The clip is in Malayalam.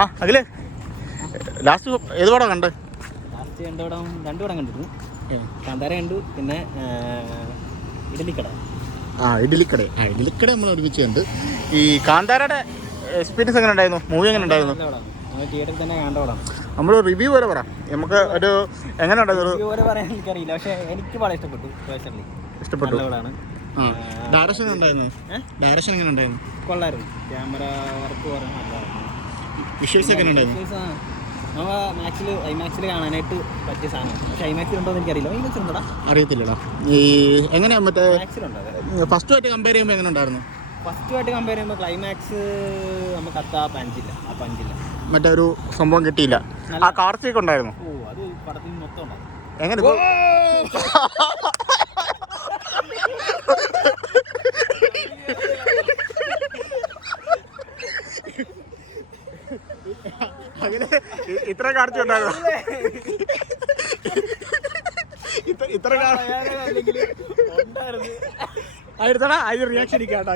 ആ അഖിലേ, ലാസ്റ്റ് ഏത് പടം കണ്ട്? ലാസ്റ്റ് രണ്ട് പടം കണ്ടിരുന്നു. കാന്താര കണ്ടു, പിന്നെ ഇഡലിക്കട. ഇഡലിക്കട നമ്മൾ ഒരുമിച്ച് കണ്ട്. ഈ കാന്താരയുടെ എക്സ്പീരിയൻസ് എങ്ങനെ ഉണ്ടായിരുന്നു? മൂവി എങ്ങനെ ഉണ്ടായിരുന്നു? തിയേറ്ററിൽ തന്നെ കണ്ട പടം. നമ്മൾ റിവ്യൂ വരെ പറ, നമുക്ക് ഒരു എങ്ങനെ ഉണ്ടായിരുന്നു? റിവ്യൂ വരെ പറയാൻ എനിക്കറിയില്ല, പക്ഷേ എനിക്ക് വളരെ ഇഷ്ടപ്പെട്ടു. പേഴ്സണലി ഇഷ്ടപ്പെട്ടു. പടമാണ്. ഡയറക്ഷൻ ഉണ്ടായിരുന്നു? ഡയറക്ഷൻ എങ്ങനെ ഉണ്ടായിരുന്നു? കൊള്ളായിരുന്നു. ക്യാമറ വർക്ക് പറയാൻ നല്ലതായിരുന്നു. വിഷ്വൽസ് എങ്ങനെ ഉണ്ടായിരുന്നു? ഐമാക്സിൽ കാണാനായിട്ട് പറ്റിയ സാധനം. പക്ഷെ ഐമാക്സിൽ ഉണ്ടോ എന്ന് എനിക്കറിയില്ല. ഐമാക്സിൽ ഉണ്ടോടാ? അറിയത്തില്ലടാ. ഈ എങ്ങനെയാ മറ്റേ ഫസ്റ്റുമായിട്ട് കമ്പയർ ചെയ്യുമ്പോൾ എങ്ങനെ ഉണ്ടായിരുന്നു? ഫസ്റ്റുമായിട്ട് കമ്പയർ ചെയ്യുമ്പോൾ ക്ലൈമാക്സ് നമുക്ക് അത്ര ആ പഞ്ചില്ല. മറ്റേ ഒരു സംഭവം കിട്ടിയില്ല. ആ കാർച്ചയൊക്കെ ഉണ്ടായിരുന്നു. ഓ, അത് പടത്തിൽ മൊത്തം ഉണ്ടായിരുന്നു. എങ്ങനെ അങ്ങനെ ഇത്ര കാർച്ച ഉണ്ടായിരുന്നു? ഇത്ര റിയാക്ഷൻ ഇരിക്കാട്ടാ.